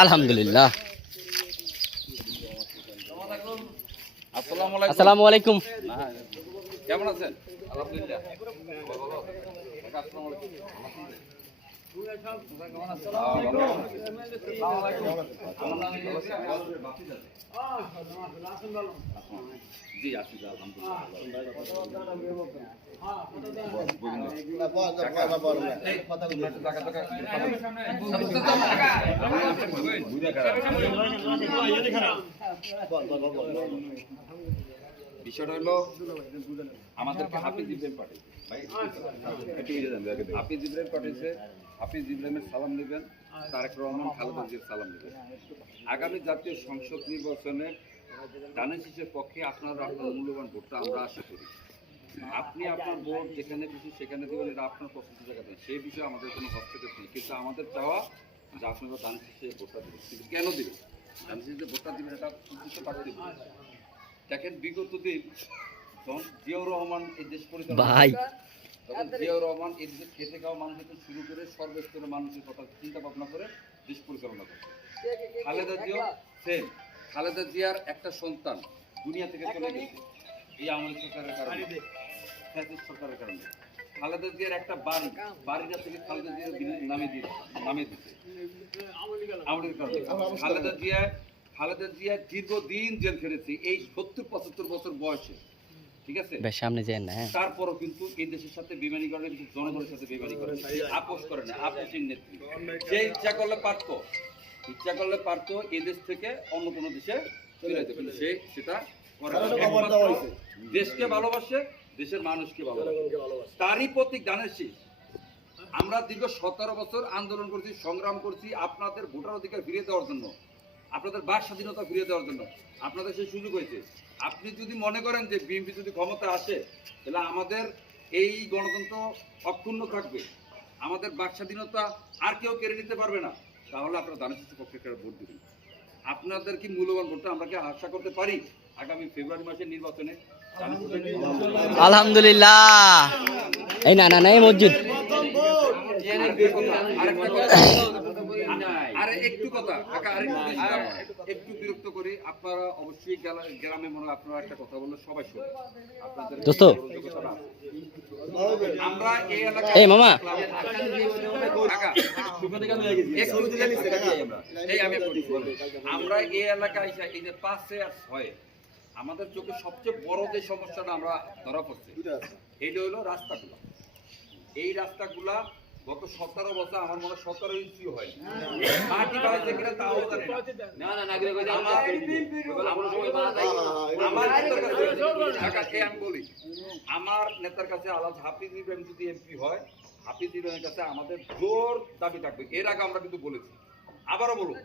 আলহামদুলিল্লাহ। আসসালামু আলাইকুম। কেমন আছেন? আলহামদুলিল্লাহ। জি আছি বিষয়টা হলো আমাদেরকে হাফিজ ইব্রাহিম পাঠিয়েছে ভাই, হাফিজ ইব্রাহিম পাঠিয়েছে। হাফিজ ইব্রাহিমের সালাম নেবেন, তারেক রহমান, খালেদা জিয়ার সালাম নেবেন। আগামী জাতীয় সংসদ নির্বাচনে ধানের শীষের পক্ষে আপনারা আপনার মূল্যবান ভোটটা আমরা আশা করি। আপনি আপনার ভোট যেখানে খুশি সেখানে দেবেন, এটা আপনার পছন্দের জায়গাতে, সেই বিষয়ে আমাদের কোনো হস্তক্ষেপ নেই। কিন্তু আমাদের চাওয়া যে আপনারা ধানের শীষে ভোটটা দেবেন। কিন্তু কেন দেবেন? ধানের শীষে ভোটটা দেবেন এটা উদ্দেশ্য থাকতে দেখেন, বিগত দিন যখন জিয়াউর রহমান এই দেশ পরিচালনা, তখন জিয়াউর রহমান এই দেশে খেটে খাওয়া মানুষের শুরু করে সর্বস্তরের মানুষের কথা চিন্তা ভাবনা করে দেশ পরিচালনা করে। খালেদা জিয়া সেম, খালেদা জিয়ার একটা সন্তান দুনিয়া থেকে চলে গেছে এই আওয়ামী সরকারের কারণে, সরকারের কারণে। খালেদা জিয়ার একটা বাড়িটা থেকে খালেদা জিয়ার নামে দিচ্ছে আমাদের কারণে। খালেদা জিয়া দীর্ঘদিন জেল খেটেছে এই 70-75 বছর বয়সে, ঠিক আছে? সামনে যায় না, তারপরও কিন্তু এই দেশের সাথে বেইমানি করে, জনগণের সাথে বেইমানি করে, আপোষ করে না। আপোষের নেত্রী যে ইচ্ছা করলে পারতো এই দেশ থেকে অন্য কোনো দেশে চলে যেতে, কিন্তু সে সেটা করে না। দেশকে ভালোবাসে, দেশের মানুষকে ভালোবাসে, তারই প্রতীক ধানের শীষ। আমরা দীর্ঘ 17 বছর আন্দোলন করছি, সংগ্রাম করছি আপনাদের ভোটার অধিকার ফিরিয়ে দেওয়ার জন্য, আপনাদের বাক স্বাধীনতা ফিরিয়ে দেওয়ার জন্য। আপনাদের সেই সুযোগ হয়েছে। আপনি যদি মনে করেন যে বিএনপি যদি ক্ষমতা আসে তাহলে আমাদের এই গণতন্ত্র অক্ষুণ্ণ থাকবে, আমাদের বাক স্বাধীনতা আর কেউ কেড়ে নিতে পারবে না, তাহলে আপনারা ধানের শীষের পক্ষে ভোট দেবেন। আপনাদের কি মূল্যবান ভোটটা আমরা কি আশা করতে পারি আগামী ফেব্রুয়ারি মাসের নির্বাচনে? আলহামদুলিল্লাহ। এই না এই মসজিদ একটু বিরক্ত করি, আপনারা অবশ্যই গ্রামে মনে আপনারা একটা কথা বললে সবাই শুনে আপনাদের দোস্ত। আমরা এই এলাকায় আমরা এই এলাকায় এই যে 5 আর 6 আমাদের চোখে সবচেয়ে বড় যে সমস্যাটা আমরা ধরা পড়ছে এইটা হলো রাস্তাগুলা। এই রাস্তাগুলা গত 17 বছর আমার মনে 17 ইঞ্চি হয় মাটি বাড়াইছে কিনা তাও জানি না। আমার নেতার কাছে আলাদা হাফিজ ইব্রাহিম যদি এমপি হয়, হাফিজ ইব্রাহিমের কাছে আমাদের জোর দাবি থাকবে। এর আগে আমরা কিন্তু বলেছি, আবারও বলুন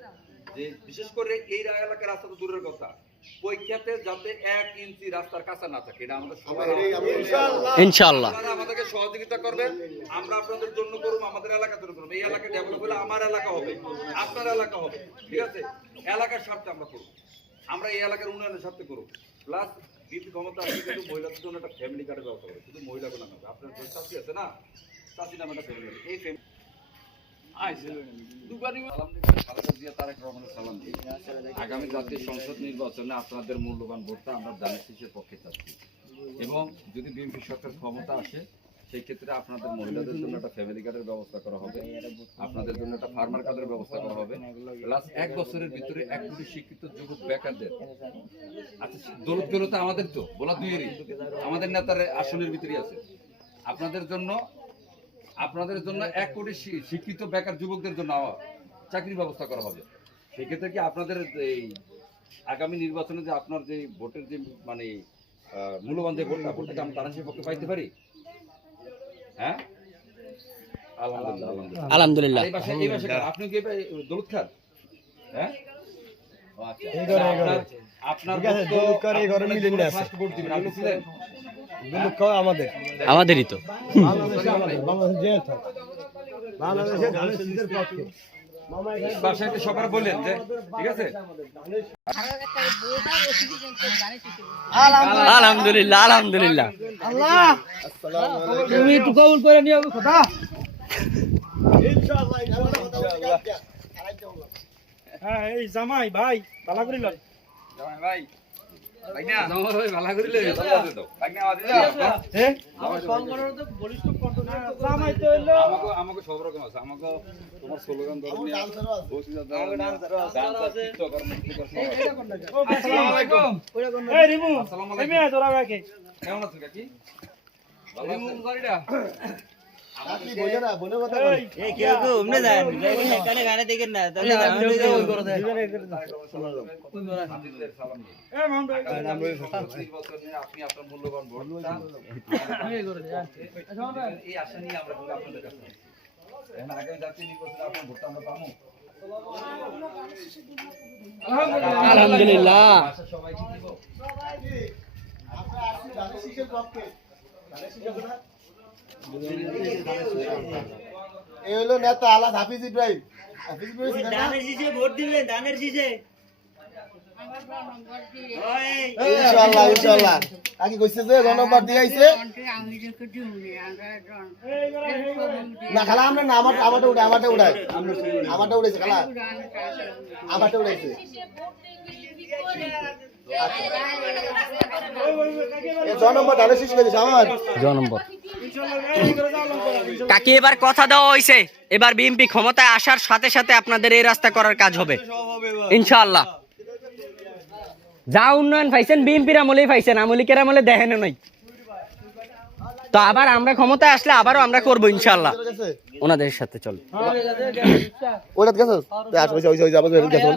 যে বিশেষ করে এই এলাকার রাস্তা তো দূরের কথা, পরীক্ষাতে যাতে 1 ইঞ্চি রাস্তার কাছে না থাকে, এটা আমাদের সবাই ইনশাআল্লাহ আমাদেরকে সহযোগিতা করবেন। আমরা আপনাদের জন্য করব, আমাদের এলাকার জন্য করব। এই এলাকা ডেভেলপ হলে আমার এলাকা হবে, আপনার এলাকা হবে, ঠিক আছে? এলাকার স্বার্থে আমরা করব, আমরা এই এলাকার উন্নয়নের স্বার্থে করব। প্লাস বিপি ক্ষমতা আছে কিন্তু মহিলাদের জন্য একটা ফ্যামিলি কার্ডের ব্যবস্থা করে, শুধু মহিলাকে না, আপনার চাষি আছে না, চাষি নামে একটা ফ্যামিলি, এই আগামী জাতীয় সংসদ নির্বাচনে আপনাদের মূল্যবান ভোটটা আমরা ধানের শীষের পক্ষে চাচ্ছি। এবং যদি বিএনপি সরকার ক্ষমতা আসে সেই ক্ষেত্রে আপনাদের মহিলাদের জন্য একটা ফ্যামিলি কার্ডের ব্যবস্থা করা হবে, আপনাদের জন্য একটা ফার্মার কার্ডের ব্যবস্থা করা হবে। প্লাস 1 বছরের ভিতরে 1 কোটি শিক্ষিত যুবক বেকারদের, আচ্ছা দরিদ্রতা আমাদের তো বলা দুইয়েরই, আমাদের নেতার আসনের ভিতরেই আছে। আপনাদের জন্য 1 কোটি শিক্ষিত বেকার যুবকদের জন্য চাকরির ব্যবস্থা করা হবে। সেক্ষেত্রে কি আপনাদের এই আগামী নির্বাচনে যে আপনার যে ভোটের যে মানে মূল্যবান যে ভোটটাকে আমরা ধানের শীষের পক্ষে পাইতে পারি? হ্যাঁ, আলহামদুলিল্লাহ। আপনি কি দৌলত খান? হ্যাঁ, আপনার ভোট দিবেন, আপনি ছিলেন আমাদের আমাদেরই তো। বাংলাদেশ যে বাংলাদেশে ধানের শীষের পক্ষে বাসায় সবার বলেন যে ঠিক আছে আলহামদুলিল্লাহ আলহামদুলিল্লাহ। তুমি একটু কবুল করে নিও কথা হ্যাঁ এই জামাই ভাই ভালো করে লন জামাই ভাই ভাইনা জামাই ভাই ভালো করে লই ভালো আছে তো ভাইনা আওয়াজ দাও হ্যাঁ জামাই তো হইলো আমাকে সব রকম আছে আমাকে তোমার স্লোগান ধরে নিয়ে বসিদা ধরে ডান্স আছে টিকটকার মুক্তিকর সব আসসালামু আলাইকুম এই রিমু আসসালামু এই আলাইকুম মেয়ে তোরা কাকে কেমন আছো কাকি ভালো আছেন গাড়িটা কাকি বোঝা না বনে কথা এই কেউ কেউ এমনি যায় এখানে গানে দেখেন না তাহলে ওই করে দেয় হাফিজদের সালাম নিয়ে এই মান ভাই বছর নিয়ে আপনি আপনার মূল্যবান ভোটটা এই আশা নিয়ে আমরা ভোট আপনাদের কাছে এখন আগামী জাতীয় নির্বাচনে আপনার ভোটটা আমরা পাবো আলহামদুলিল্লাহ। আশা সবাইকে দিব এই হলো নেতা আলাস হাফিজ ইব্রাহিম হাফিজ ইব্রাহিম ছিলেন না? দানের শীষে ভোট দিবে দানের শীষে ইনশাআল্লাহ ইনশাআল্লাহ আগে কইছে যে জনগণ দিয়ে আইছে না খালা আমরা না আমারটা উড়াই আমারটা উড়াইছে খালা আমারটা উড়াইছে এই জনগণ ধানের শীষ করেছে আমার নম্বর কাকি এবার কথা দেওয়া হয়েছে, এবার বিএনপি ক্ষমতায় আসার সাথে সাথে আপনাদের এই রাস্তা করার কাজ হবে ইনশাআল্লাহ। যা উন্নয়ন পাইছেন বিএনপির আমলেই পাইছেন, আমলিকের আমলে দেখেন নাই। তো আবার আমরা ক্ষমতায় আসলে আবারও আমরা করবো ইনশাআল্লাহ, ওনাদের সাথে চল। ওটা গেছে ওই যাবে গেছে